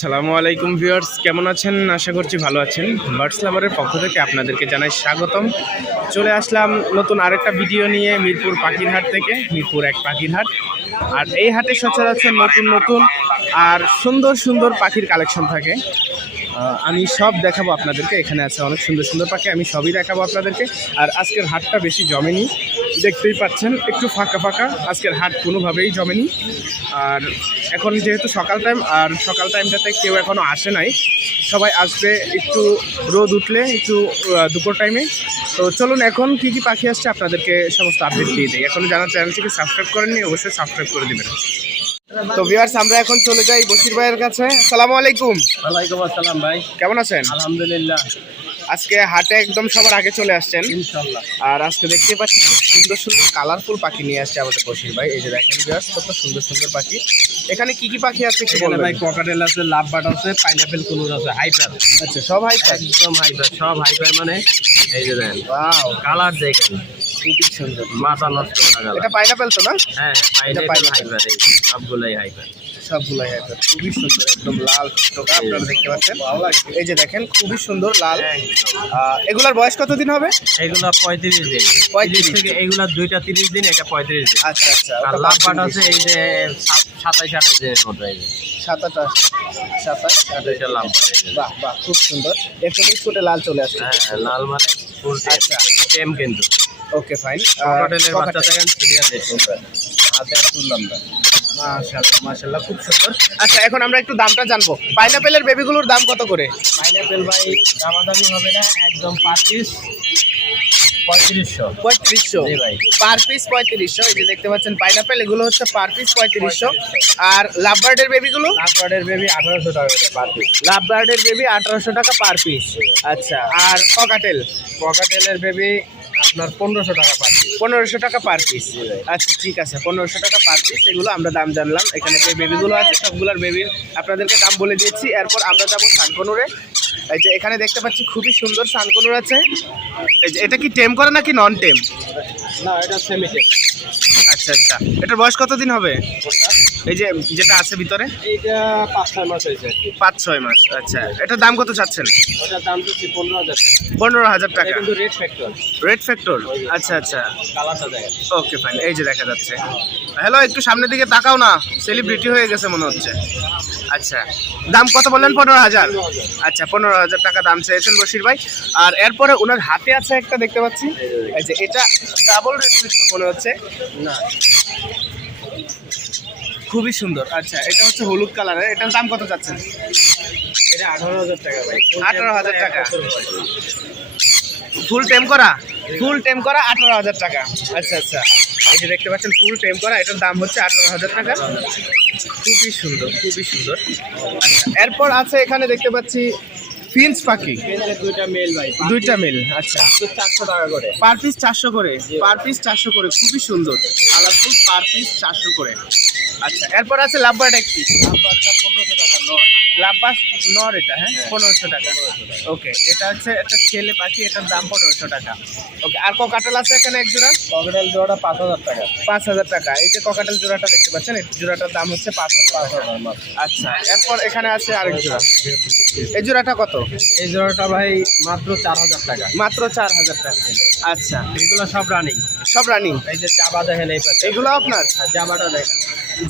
সালামু আলাইকুম ভিউয়ার্স, কেমন আছেন? আশা করছি ভালো আছেন। বার্ডস লাভারের পক্ষ থেকে আপনাদেরকে জানাই স্বাগতম। চলে আসলাম নতুন আরেকটা ভিডিও নিয়ে মিরপুর পাখির হাট থেকে, মিরপুর এক পাখির হাট আর এই হাটে সচরাচর নতুন নতুন আর সুন্দর সুন্দর পাখির কালেকশন থাকে। আমি সব দেখাবো আপনাদেরকে। এখানে আছে অনেক সুন্দর সুন্দর পাখি, আমি সবই দেখাবো আপনাদেরকে। আর আজকের হাটটা বেশি জমেনি। দেখতেই পাচ্ছেন একটু ফাঁকা ফাঁকা। আজকের হাট কোনোভাবেই জমেনি। আর এখন যেহেতু সকাল টাইম আর সকাল টাইমটাতে কেউ এখনও আসে নাই সবাই আসবে একটু রোদ উঠলে একটু দুপুর টাইমে তো চলুন এখন কী কী পাখি আসছে আপনাদেরকে সমস্ত আপডেট দিয়ে দিই। এখনও যারা চ্যানেলটিকে সাবস্ক্রাইব করেননি অবশ্যই সাবস্ক্রাইব করে দেবেন। তো ভিউয়ার্স আমরা এখন চলে যাই বশির ভাইয়ের কাছে। আসসালামু আলাইকুম। ওয়ালাইকুম আসসালাম ভাই। কেমন আছেন? আলহামদুলিল্লাহ। আজকে হাটে একদম সবার আগে চলে আসছেন। আর আজকে দেখতে পাচ্ছি খুব সুন্দর সুন্দর কালারফুল পাখি নিয়ে আসছে আমাদের বশির ভাই। এই যে দেখেন কত সুন্দর সুন্দর পাখি। এখানে কি কি পাখি আছে এখানে ভাই ককাটেল আছে লাভ বাট আছে পাইনাপেল কুনুর আছে হাইপার আচ্ছা সব হাই একদম হাইপার সব হাইপার মানে এই যে ওয়াও কালার দেখেন খুবই সুন্দর। মাথা নষ্ট করা গেল এটা পাইনাপেল তো না? হ্যাঁ পাইনাপেল। হাইপার এই সবগুলাই হাইপার সবগুলাই হাইপার খুবই সুন্দর একদম লাল টুকটুকা আপনারা দেখতে পাচ্ছেন। এই যে দেখেন খুবই সুন্দর লাল। এগুলার বয়স কতদিন হবে? এগুলা পঁয়ত্রিশ দিন। পঁয়ত্রিশ থেকে এগুলা দুইটা তিরিশ দিন এটা পঁয়ত্রিশ দিন। আচ্ছা আচ্ছা আর লাভ পাঁচ আছে এই যে সাত- সাতাইশ আঠাশ দিনের মতো এই যে। সাতাশ আঠাশ এটা লাভ বাহ বাহ খুব সুন্দর। এখনই ফুটে লাল চলে আসছে হ্যাঁ লাল মানে ফুল আচ্ছা। কিন্তু। Okay fine. বাচ্চা দেখেন সিরিয়াস হাতে তুললাম না মাশাআল্লাহ মাশাআল্লাহ খুব সুন্দর। আচ্ছা এখন আমরা একটু দামটা জানব। পাইনাপেলের বেবিগুলোর দাম কত করে? পাইনাপেল ভাই দামাদামি হবে না একদম পার পিস পঁয়ত্রিশশো। পঁয়ত্রিশশো? পার পিস পঁয়ত্রিশশো এই যে দেখতে পাচ্ছেন পাইনাপেল এগুলো হচ্ছে পার পিস পঁয়ত্রিশশো। আর লাভবার্ডের বেবিগুলো? লাভবার্ডের বেবি আঠারোশো টাকা করে পার পিস। লাভবার্ডের বেবি আঠারোশো টাকা পার পিস। আচ্ছা আর ককাটেল পকাটেলের বেবি আপনার পনেরোশো টাকা পার পনেরোশো টাকা পার পিস আচ্ছা ঠিক আছে, পনেরোশো টাকা পার পিস এগুলো আমরা দাম জানলাম। এখানে যে বেবিগুলো আছে, সবগুলোর বেবির আপনাদেরকে দাম বলে দিয়েছি। এরপর আমরা যাব সানকনুরে। এই যে এখানে দেখতে পাচ্ছি খুবই সুন্দর সানকনুর আছে। এই যে এটা কি টেম করে নাকি নন টেম না এটা সেমিটেক আচ্ছা আচ্ছা। এটার বয়স কতদিন হবে? এই যে যেটা আছে ভিতরে? এইটা পাঁচ ছয় মাস হয়েছে। পাঁচ ছয় মাস আচ্ছা। এটার দাম কত চাচ্ছেন? ওটার দাম দিচ্ছি পনেরো হাজার পনেরো হাজার টাকা। কিন্তু রেড ফ্যাক্টর রেড ফ্যাক্টর আচ্ছা আচ্ছা। কালারটা দেখেন। ওকে ফাইন এই যে দেখা যাচ্ছে। হ্যালো একটু সামনের দিকে তাকাও না। সেলিব্রিটি হয়ে গেছে মনে হচ্ছে। আচ্ছা দাম কত বললেন? পনেরো হাজার। আচ্ছা পনেরো হাজার টাকা দাম চেয়েছেন বশির ভাই। আর এরপরে ওনার হাতে আছে একটা দেখতে পাচ্ছি। যে এটা ডাবল রেড মনে হচ্ছে। না। খুবই সুন্দর। আচ্ছা এটা হচ্ছে হলুদ কালারের। এটার দাম কত চাচ্ছেন এটা আঠারো হাজার টাকা ভাই। 18,000 টাকা। ফুল টেম করা? ফুল টেম করা আঠারো হাজার টাকা। আচ্ছা আচ্ছা। এই যে দেখতে পাচ্ছেন ফুল টেম করা, এটার দাম হচ্ছে আঠারো হাজার টাকা। খুবই সুন্দর খুবই সুন্দর। এরপর আছে এখানে দেখতে পাচ্ছি ফিন্স পাখি। দুইটা মেল ভাই দুইটা মিল আচ্ছা। চারশো টাকা করে পার পিস চারশো করে, পার পিস চারশো করে, খুবই সুন্দর। কালারফুল পার পিস চারশো করে। আচ্ছা এরপর আছে লাভবার্ড একটি নাম্বারটা পনেরোশো টাকা নয় লাভবাস নর এটা হ্যাঁ? পনেরোশো টাকা। ওকে এটা হচ্ছে একটা ছেলে পাখি এটার দাম পনেরোশো টাকা। ওকে আর ককাটেল আছে এখানে এক জোড়া? ককটেল জোড়া পাঁচ হাজার টাকা। পাঁচ হাজার টাকা। এই যে ককাটেল জোড়াটা দেখতে পাচ্ছেন এই জোড়াটার দাম হচ্ছে পাঁচ হাজার টাকা। আচ্ছা এরপর এখানে আছে আরেক জোড়া। এই জোড়াটা কত? এই জোড়াটা ভাই মাত্র চার হাজার টাকা। মাত্র চার হাজার টাকা। আচ্ছা। এগুলো সব রানিং সব রানিং এই যে চাবা দেখেন এই পাশে। এগুলো আপনার? আর জামাটা দেখেন।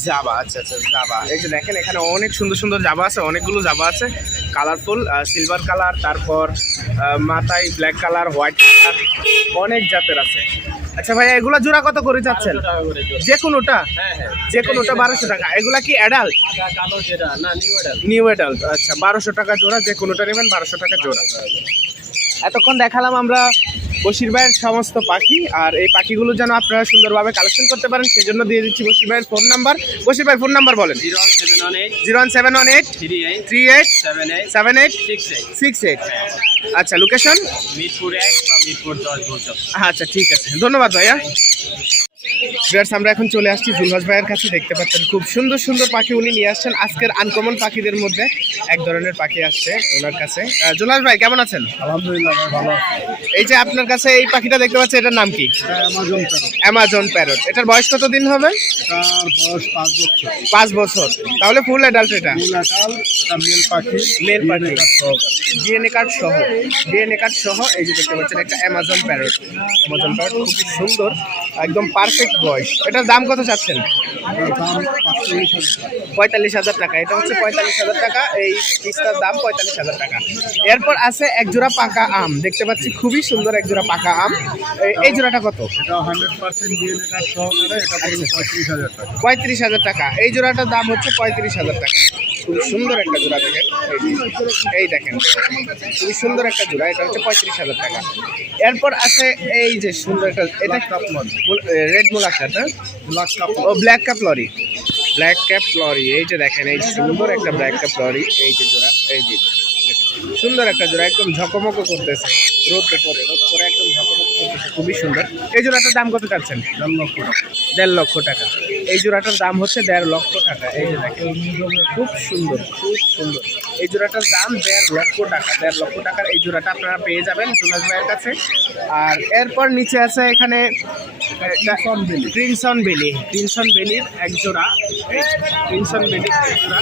জাবা আচ্ছা আচ্ছা জাবা। এই যে দেখেন এখানে অনেক সুন্দর সুন্দর জাবা আছে অনেকগুলো জাবা আছে। কালারফুল সিলভার কালার তারপর মাথায় ব্ল্যাক কালার হোয়াইট কালার অনেক জাতের আছে। আচ্ছা ভাই এগুলা জোড়া কত করে যাচ্ছেন। যে কোনোটা হ্যাঁ হ্যাঁ। যে কোনোটা বারোশো টাকা। এগুলা কি অ্যাডাল্ট নিউ অ্যাডাল্ট আচ্ছা বারোশো টাকা জোড়া যে কোনোটা নেবেন বারোশো টাকা জোড়া। এতক্ষণ দেখালাম আমরা বশির ভাইয়ের সমস্ত পাখি আর এই পাখিগুলো যেন আপনারা সুন্দরভাবে কালেকশন করতে পারেন সেই জন্য দিয়ে দিচ্ছি বসির ভাইয়ের ফোন নাম্বার বসির ভাইয়ের ফোন নাম্বার বলেন। Zero one eight zero seven one eight three eight seven eight six eight six eight আচ্ছা লোকেশন মিরপুর এক বা মিরপুর দশ আচ্ছা ঠিক আছে। ধন্যবাদ ভাইয়া। ভিউয়ার্স আমরা এখন চলে আসছি জুলহাস ভাইয়ের কাছে। দেখতে পাচ্ছেন খুব সুন্দর সুন্দর পাখি উনি নিয়ে আসছেন। আজকের আনকমন পাখিদের মধ্যে এক ধরনের পাখি আসছে ওনার কাছে। জুলহাস ভাই কেমন আছেন? আলহামদুলিল্লাহ ভালো এই যে আপনার কাছে এই পাখিটা দেখতে পাচ্ছি এটার নাম কি? অ্যামাজন প্যারট এটার বয়স কত দিন হবে পাঁচ বছর। তাহলে ফুল অ্যাডাল্ট এটা? মেল পাখি। ডিএনএ কার্ড সহ। ডিএনএ কার্ড সহ। এই যে দেখতে পাচ্ছেন একটা অ্যামাজন প্যারট অ্যামাজন প্যারট খুবই সুন্দর একদম পারফেক্ট বয়স। এটার দাম কত চাচ্ছেন। পঁয়তাল্লিশ হাজার টাকা। এটা হচ্ছে পঁয়তাল্লিশ হাজার টাকা। এই পিসটার দাম পঁয়তাল্লিশ হাজার টাকা। এরপর আছে এক জোড়া পাকা আম। দেখতে পাচ্ছি খুবই সুন্দর এক জোড়া পাকা আম। এই জোড়াটা কত? এটা পড়বে পঁয়ত্রিশ হাজার টাকা। এই জোড়াটার দাম হচ্ছে পঁয়ত্রিশ হাজার টাকা। খুবই সুন্দর একটা জোড়া দেখেন। এই দেখেন। খুবই সুন্দর একটা জোড়া। এটা হচ্ছে পঁয়ত্রিশ হাজার টাকা। এরপর আছে এই যে সুন্দর একটা এটা রেড মোলাকাট হ্যাঁ? ব্ল্যাক কাপ ও black cap lory. Black cap lory এই যে দেখেন এই সুন্দর একটা ব্ল্যাক ক্যাপ লরি এই যে জোড়া এই যে। সুন্দর একটা জোড়া একদম ঝকমকো করতেছে। রোদে পরে রোদ করে একদম ঝকমকো করতেছে খুবই সুন্দর। এই জোড়াটার দাম কত চাচ্ছেন? দেড় লক্ষ টাকা। দেড় লক্ষ টাকা। এই জোড়াটার দাম হচ্ছে দেড় লক্ষ টাকা। এই যে দেখেন খুব সুন্দর খুব সুন্দর। এই জোড়াটার দাম দেড় লক্ষ টাকা দেড় লক্ষ টাকার এই জোড়াটা আপনারা পেয়ে যাবেন জুনাস ভাইয়ের কাছে। আর এরপর নিচে আছে এখানে ক্রিনসন বেলি ক্রিনসন বেলির এক জোড়া। ক্রিনসন বেলির এক জোড়া।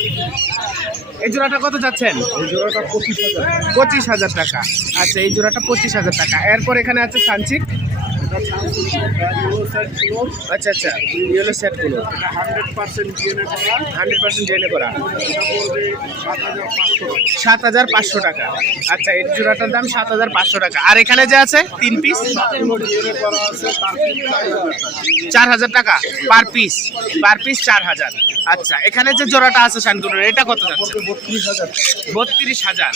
এই জোড়াটা কত যাচ্ছেন? এই জোড়াটা পঁচিশ হাজার। টাকা। পঁচিশ হাজার টাকা। আচ্ছা এই জোড়াটা পঁচিশ হাজার টাকা। এরপর এখানে আছে সানচিক। আচ্ছা আচ্ছা। ইয়েলো সেটগুলো hundred percent DNA hundred percent জেনে করা। সাত হাজার পাঁচশো টাকা। আচ্ছা এই জোড়াটার দাম সাত হাজার পাঁচশো টাকা। আর এখানে যে আছে, তিন পিস ডিএনএ চার হাজার টাকা। পার পিস পার পিস চার হাজার। আচ্ছা এখানে যে জোড়াটা আছে শান্তনুর এটা কত যাচ্ছে? বত্রিশ হাজার।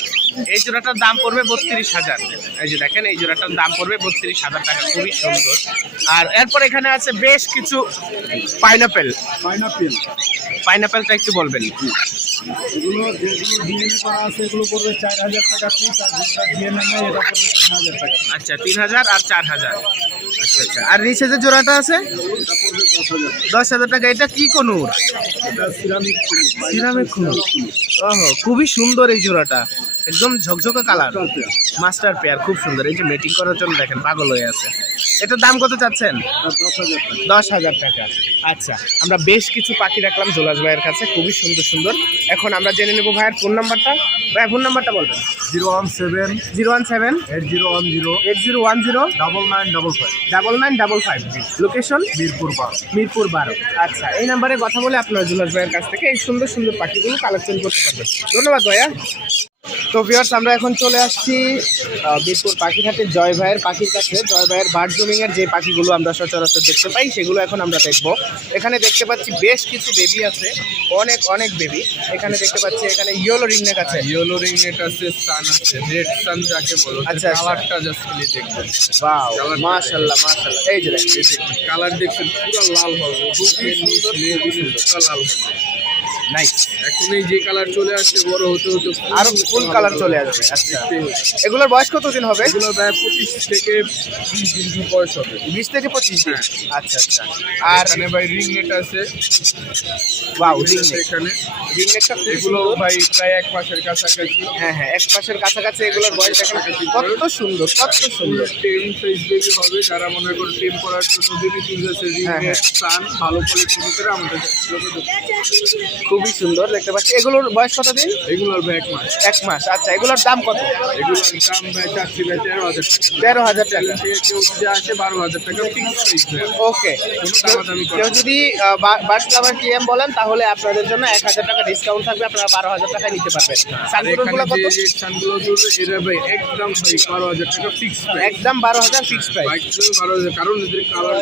এই জোড়াটার দাম পড়বে বত্রিশ হাজার। এই যে দেখেন এই জোড়াটার দাম পড়বে বত্রিশ হাজার টাকা খুবই সুন্দর। আর এরপর এখানে আছে বেশ কিছু পাইনাপেল। পাইনাপেল। পাইনাপেলটা একটু বলবেন। এগুলো যেগুলো ডিএনএ করা আছে এগুলো পড়বে চার হাজার টাকা পিস আর যেটা ডিএনএ এটা পড়বে হাজার টাকা আচ্ছা তিন হাজার আর চার হাজার। আচ্ছা আচ্ছা। আর নিচে যে জোড়াটা আছে? দশ হাজার টাকা। এটা কি কোনুর? সিরামিক খুনুর ওহো খুবই সুন্দর এই জোড়াটা। একদম ঝকঝকে কালার। মাস্টার পেয়ার খুব সুন্দর। এই যে মেটিং করার জন্য দেখেন পাগল হয়ে আছে। এটার দাম কত চাচ্ছেন? দশ হাজার টাকা। আচ্ছা আমরা বেশ কিছু পাখি রাখলাম জোলাস ভাইয়ের কাছে। খুবই সুন্দর সুন্দর। এখন আমরা জেনে নেব ভাইয়ের ফোন নাম্বারটা ভাই ফোন নাম্বারটা বলবেন। Zero one seven zero one seven eight zero one zero eight zero one zero double nine double five double nine double five location Mirpur বারো। মিরপুর বারো। আচ্ছা এই নাম্বারে কথা বলে আপনার জুলাস ভাইয়ের কাছ থেকে এই সুন্দর সুন্দর পাখিগুলো কালেকশন করতে পারবেন। ধন্যবাদ ভাইয়া। তো ভিউয়ার্স আমরা এখন চলে আসছি বীরপুর পাখিঘাটের জয় ভাইয়ের পাখির কাছে। জয় ভাইয়ের বার্ড জুমিং যে পাখিগুলো আমরা সচরাচর দেখতে পাই সেগুলো এখন আমরা দেখব। এখানে দেখতে পাচ্ছি বেশ কিছু বেবি আছে অনেক অনেক বেবি এখানে দেখতে পাচ্ছি এখানে ইয়েলো রিংনেক আছে। ইয়েলো রিং নেট আছে সান আছে রেড সান যাকে বলো আচ্ছা। কালারটা জাস্ট খালি দেখবেন বাও মাশাআল্লাহ মাশাআল্লাহ এই যে দেখেন। দেখুন কালার দেখছেন পুরো লাল হবে। লেজ পুরো লাল হবে। নাইস এখন এই যে কালার চলে আসছে বড় হতে হতে আরও ফুল কালার চলে আসবে আচ্ছা। এগুলোর বয়স কতদিন হবে? এগুলো প্রায় পঁচিশ থেকে বিশ দিন বয়স হবে? বিশ থেকে পঁচিশ দিন। হ্যাঁ। আচ্ছা আচ্ছা। আর এখানে ভাই রিং নেট আছে। বাউ রিং আছে এখানে। রিংনেকটা এগুলো ভাই প্রায় এক মাসের কাছাকাছি। হ্যাঁ হ্যাঁ এক মাসের কাছাকাছি এগুলোর বয়স দেখেন কত সুন্দর কত সুন্দর। টেম সাইজ বেবি হবে। যারা মনে করে টেম করার জন্য বেবি চুজ রিং হ্যাঁ, নেট সান ভালো কোয়ালিটির ভিতরে আমাদের কাছে যোগাযোগ করুন। খুবই সুন্দর দেখতে পাচ্ছি। এগুলোর বয়স কত দিন? এগুলোর এক মাস। এক মাস। আচ্ছা এগুলোর দাম কত? এগুলোর দাম ভাই চাচ্ছি ভাই তেরো হাজার টাকা। তেরো হাজার টাকা। কেউ যদি আসে বারো হাজার টাকা ভাই। ওকে। কেউ যদি বার্ড ক্লাবার টিএম বলেন তাহলে আপনাদের জন্য এক হাজার টাকা ডিসকাউন্ট থাকবে আপনারা বারো হাজার টাকায় নিতে পারবেন। কত? এটা ভাই একদম ভাই বারো হাজার টাকা ফিক্স একদম বারো হাজার ফিক্স প্রাইস বারো হাজার কারণ এদের কালার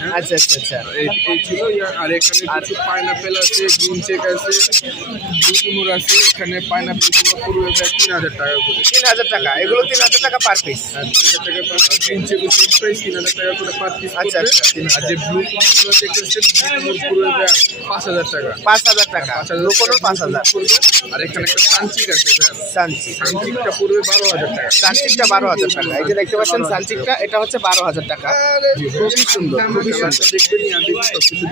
হ্যাঁ? আচ্ছা আচ্ছা আচ্ছা। এই এই ছিল আর এখানে পাইনাপেল আছে গ্রিন চেক আছে কুমুর আছে এখানে পাইনাপেলগুলো পড়বে প্রায় তিন হাজার টাকা করে। তিন হাজার টাকা এগুলো তিন হাজার টাকা পার পিস তিন হাজার টাকা পার গ্রিন চেক প্রাইস তিন হাজার টাকা করে পার পিস আচ্ছা, আচ্ছা, তিন আর যে ব্লু কুমুর দেখতেছেন ব্লু কুনুর পড়বে পাঁচ হাজার টাকা। পাঁচ হাজার টাকা লোকোনোর পাঁচ হাজার পড়বে আর এখানে একটা সানচিক আছে সানচিকটা পড়বে বারো হাজার টাকা। সানচিকটা বারো হাজার টাকা। এই যে দেখতে পাচ্ছেন সানচিকটা এটা হচ্ছে বারো হাজার টাকা। খুবই সুন্দর খুবই সুন্দর। দেখবেন আমি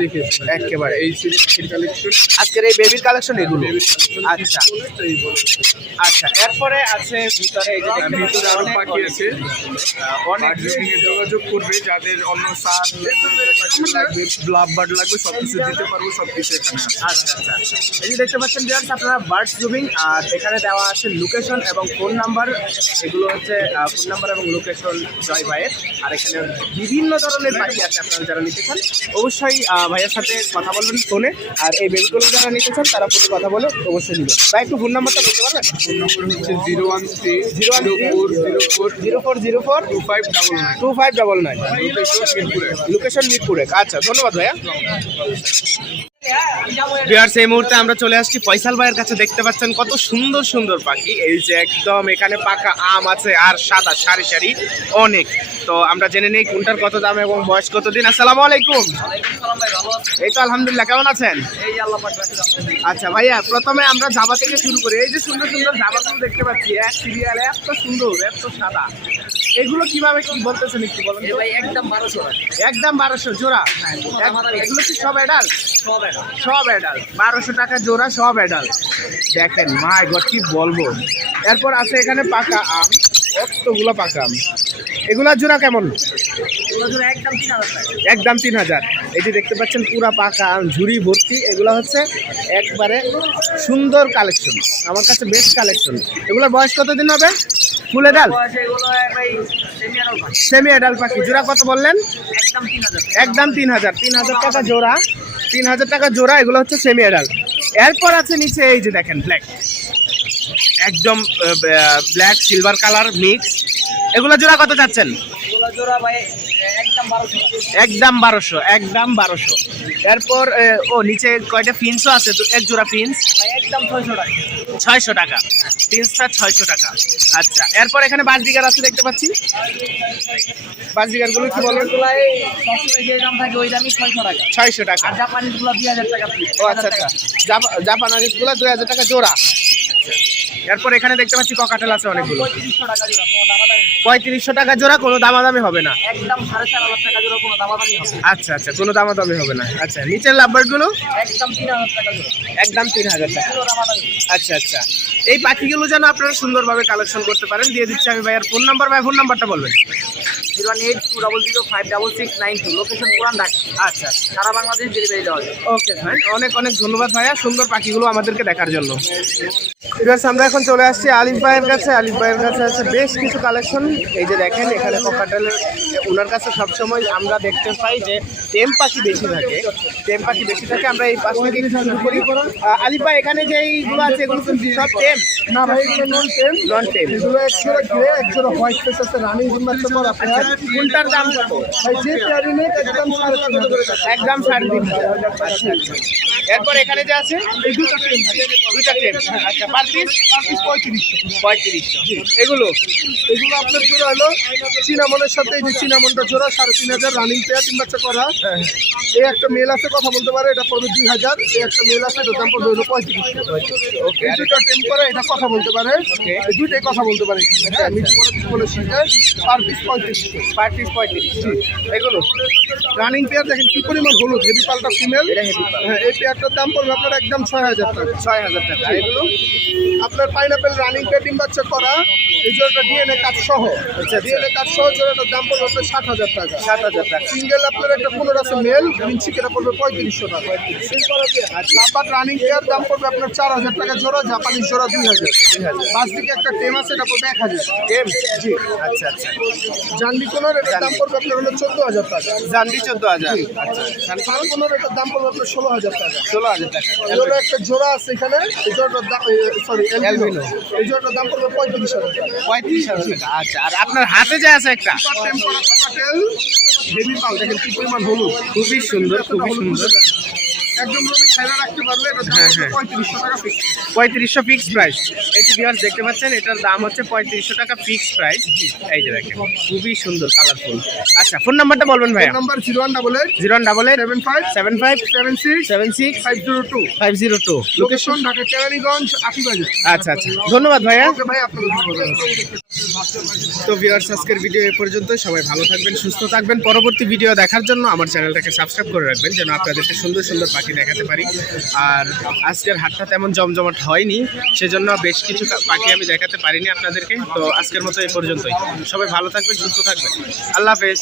দেখে একেবারে। এই ছিল কালেকশন আজকের এই বেবির কালেকশন এগুলো। আচ্ছা। আচ্ছা এরপরে আছে ভিতরে এই যে ভিতরে আরও পাখি আছে। অনেক যোগাযোগ করবে যাদের অন্য সার লাগবে ব্লাব বার্ড লাগবে সব কিছু দিতে পারব সব কিছু এখানে আচ্ছা আচ্ছা। এই যে দেখতে পাচ্ছেন আপনারা বার্ড জুমিং আর এখানে দেওয়া আছে লোকেশন এবং ফোন নাম্বার এগুলো হচ্ছে ফোন নাম্বার এবং লোকেশন জয় ভাইয়ের আর এখানে বিভিন্ন ধরনের পাখি আছে আপনারা যারা নিতে চান অবশ্যই ভাইয়ের সাথে কথা বলবেন ফোনে আর এই বেবিগুলো যারা নিতে চান তারা ফোনে কথা বলে অবশ্যই নেবেন। ভাই একটু ফোন নাম্বারটা বলতে পারবেন? ফোন নম্বর হচ্ছে zero one three zero one four zero four zero four zero four two five double nine. Two five double nine. Location মিরপুরে আচ্ছা ধন্যবাদ ভাইয়া। বিহার্স সেই মুহূর্তে আমরা চলে আসছি ফয়সাল ভাইয়ের কাছে। দেখতে পাচ্ছেন কত সুন্দর সুন্দর পাখি। এই যে একদম এখানে পাকা আম আছে আর সাদা সারি সারি অনেক। তো আমরা জেনে নেই কোনটার কত দাম এবং বয়স কত দিন আসসালামু আলাইকুম। এই তো আলহামদুলিল্লাহ, কেমন আছেন? আচ্ছা ভাইয়া, প্রথমে আমরা জাবা থেকে শুরু করি। এই যে সুন্দর সুন্দর জাবাগুলো দেখতে পাচ্ছি। এক সিরিয়ালে এত সুন্দর, এত সাদা। এগুলো কীভাবে কি বলতেছেন একটু বলেন তো? একদম বারোশো একদম বারোশো জোড়া? এগুলো কি সব অ্যাডাল সব অ্যাডাল বারোশো টাকা জোড়া সব অ্যাডাল দেখেন মা এবার কি বলব। এরপর আছে এখানে পাকা আম কতগুলো পাকা আম? এগুলা জোড়া কেমন? একদম তিন হাজার টাকা। একদম তিন হাজার। এই যে দেখতে পাচ্ছেন পুরা পাকা আম ঝুড়ি ভর্তি এগুলো হচ্ছে একবারে সুন্দর কালেকশন আমার কাছে বেস্ট কালেকশন এগুলোর বয়স কতদিন হবে? ফুলে ডাল? সেমি অ্যাডাল পাখি। জোড়া কত বললেন? একদম তিন হাজার একদম তিন হাজার। টাকা জোড়া। তিন হাজার টাকা জোড়া এগুলো হচ্ছে সেমি অ্যাডাল্ট এরপর আছে নিচে এই যে দেখেন ব্ল্যাক একদম ব্ল্যাক সিলভার কালার মিক্স এগুলো জোড়া কত ভাই একদম বারোশো। একদম বারোশো এরপর ও নিচে কয়টা ফিন্সও আছে? তো এক জোড়া ফিন্স একদম ছয়শো টাকা। ছয়শো টাকা। ফিন্সটা ছয়শো টাকা। আচ্ছা এরপর এখানে বাসডিগার আছে দেখতে পাচ্ছি। বাসডিগারগুলো কি বলেন? ছয়শো টাকা। ও আচ্ছা আচ্ছা। জাপা- জাপান আরিসগুলো দুই হাজার টাকা জোড়া। এরপর এখানে দেখতে পাচ্ছি ককাটেল আছে অনেকগুলো। টাকা জোড়া। পঁয়ত্রিশশো টাকা জোড়া কোনো দামাদামি হবে না। একদম সাড়ে চার হাজার টাকা জোড়া কোনো দামাদামি হবে। আচ্ছা আচ্ছা কোনো দামাদামি হবে না। আচ্ছা নিচের লাভবার্ডগুলো একদম তিন হাজার টাকা জোড়া। একদম তিন হাজার টাকা। আচ্ছা আচ্ছা। এই পাখিগুলো যেন আপনারা সুন্দরভাবে কালেকশন করতে পারেন দিয়ে দিচ্ছি আমি ভাইয়ার ফোন নাম্বার ভাই ফোন নাম্বারটা বলবেন। Zero one eight two double zero five double six nine two. Location Puran Dhaka. আচ্ছা আচ্ছা। সারা বাংলাদেশ ডেলিভারি দেওয়া যায় ওকে ভাই অনেক অনেক ধন্যবাদ ভাইয়া। সুন্দর পাখিগুলো আমাদেরকে দেখার জন্য। এবার আমরা এখন চলে আসছি আলিফ ভাইয়ের কাছে। আলিফ ভাইয়ের কাছে আছে বেশ কিছু কালেকশন এই যে দেখেন এখানে ককাটেলের ওনার কাছে সবসময় আমরা দেখতে পাই যে টেম পাখি বেশি থাকে। টেম পাখি বেশি থাকে আমরা এই পাশ থেকে শুরু করি। আলিফ ভাই এখানে যে এইগুলো আছে এগুলো তো সব টেম? না ভাই নন টেন নন টেম এগুলো গ্রে একজোড়া হোয়াইট ফেস আছে রানিং আচ্ছা কোনটার দাম কত? একদম সাড়ে তিন। এরপর এখানে যে আছে? এই দুটো দুইটা টেম আচ্ছা পার পিস পার পিস পঁয়ত্রিশশো। পঁয়ত্রিশশো। এগুলো? এগুলো আপনার জোড়া হলো চিনামনের সাথে এই যে চিনামনটা জোড়া সাড়ে তিন হাজার রানিং পেয়ার তিন বাচ্চা করা। এই একটা মেল আছে কথা বলতে পারে এটা পড়বে দুই হাজার। এই একটা মেল আছে এটার দাম পড়বে হলো পঁয়ত্রিশশো। দুটো টেম করে এটা কথা বলতে পারে। এই দুইটাই কথা বলতে পারে এখানে হ্যাঁ করে বলে শিখে পার পিস পঁয়ত্রিশশো। পার পিস পঁয়ত্রিশ। এগুলো। রানিং পেয়ার দেখেন কি পরিমাণ হলুদ হেভি পাল্টা ফিমেল এটা পাল। হ্যাঁ এই পেয়ারটার দাম পড়বে আপনার একদম ছয় হাজার টাকা। ছয় হাজার টাকা। এগুলো? আপনার পাইনাপেল রানিং পেয়ার ডিম বাচ্চা করা এই জোড়াটা ডিএনএ কাজ সহ। আচ্ছা। ডিএনএ কাজ সহ জোড়াটার দাম পড়বে আপনার ষাট হাজার টাকা। সাত হাজার টাকা। সিঙ্গেল আপনার একটা পনেরো আছে মেল পড়বে পঁয়ত্রিশশো টাকা। আর রানিং পেয়ার দাম পড়বে আপনার চার হাজার টাকা জোড়া জাপানিজ জোড়া দুই হাজার। পাঁচ দিকে একটা টেম আছে এটা পড়বে এক হাজার। টেম? জি। আচ্ছা আচ্ছা। জানবি কোনোর এটার দাম পড়বে আপনার হলো চোদ্দ হাজার টাকা। চোদ্দ হাজার। আচ্ছা কোনোর এটার দাম পড়বে আপনার ষোলো হাজার টাকা। ষোলো হাজার টাকা। এগুলো একটা জোড়া আছে এখানে এই জোড়াটার দাম সরি Albino। এলবিনো এই জোড়াটার দাম পড়বে পঁয়ত্রিশ হাজার টাকা। পঁয়ত্রিশ হাজার টাকা। আচ্ছা আর আপনার হাতে যে আছে একটা? টেম্পোরা হেভি পাল। দেখেন কি পরিমাণ হলুদ। খুবই সুন্দর খুবই সুন্দর। একদম হ্যাঁ, হ্যাঁ। পঁয়ত্রিশশো ফিক্স প্রাইস এই যে দেখতে পাচ্ছেন এটার দাম হচ্ছে পঁয়ত্রিশশো টাকা ফিক্স প্রাইস এই যে দেখেন খুবই সুন্দর কালারফুল আচ্ছা ফোন নাম্বারটা বলবেন number zero one double eight zero one double eight seven five seven five seven six seven six five zero two five zero two location Dhaka Keraniganj Atibazar আচ্ছা আচ্ছা। ধন্যবাদ ভাইয়া। ভাই তো আজকের ভিডিও এ পর্যন্ত সবাই ভালো থাকবেন সুস্থ থাকবেন। পরবর্তী ভিডিও দেখার জন্য আমার চ্যানেলটাকে সাবস্ক্রাইব করে রাখবেন যেন আপনাদেরকে সুন্দর সুন্দর পাখি দেখাতে পারি। আর আজকের হাটটা তেমন জমজমাট হয়নি, সেজন্য বেশ কিছু পাখি আমি দেখাতে পারিনি আপনাদেরকে। তো আজকের মতো এই পর্যন্তই। সবাই ভালো থাকবে সুস্থ থাকবে আল্লাহ হাফেজ।